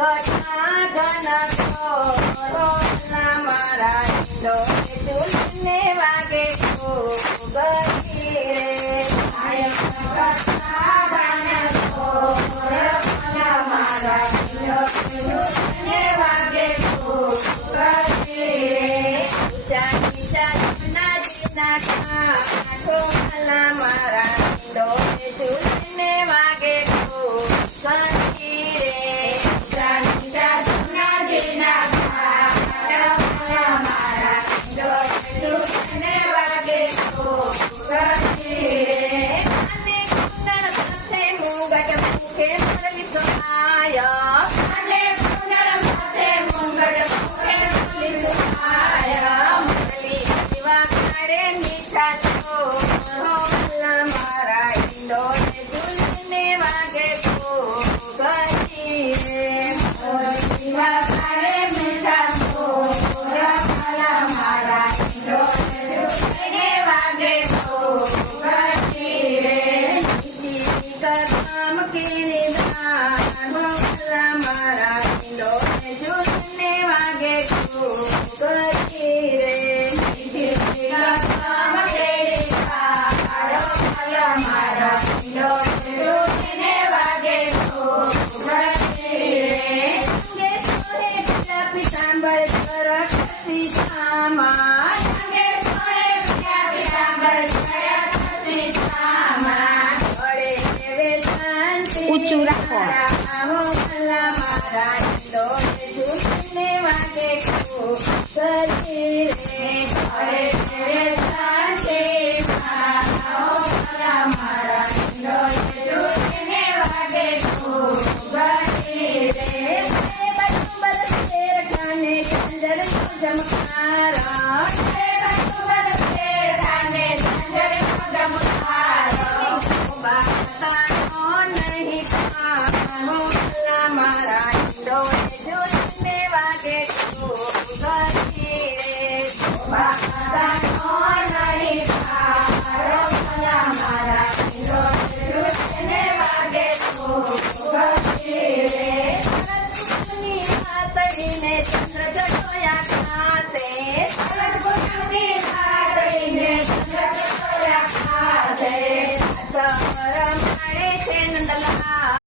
કથા ઘન રોલા મારા ઝૂલને વાગે ગગી રે કથા ઘન રોલા મારા ઝૂલને વાગે ગગી રે જાની જાના જીના ઢોલા મારા ઝૂલને વાગે ગગી રે જાની જાના જીના ઢોલા મારા ઝૂલને વાગે ગગી રે અને કુંડળ સાથે મુગટ મુખે મરલી સોનાયા અને કુંડળ સાથે મુગટ મુખે મરલી સોનાયા મરલી જીવા કાળે મીઠા ઢોલા મારા ઝૂલને વાગે ગગી રે જીવા કાળે મીઠા ઢોલા મારા ઝૂલને વાગે ગગી રે કદમ કેરે ઢોલા મારા ઝૂલને વાગે ગગી રે કદમ કેરે ઢોલા મારા ઝૂલને વાગે ગગી રે સંગે સોરે પિતા પિતાંબર સરસ્વતી ધામા સંગે સોરે પિતા પિતાંબર સરસ્વતી ધામા અરે દેવે શાંતિ ઊંચું રાખો. મારા ઝૂલને વાગે ગગી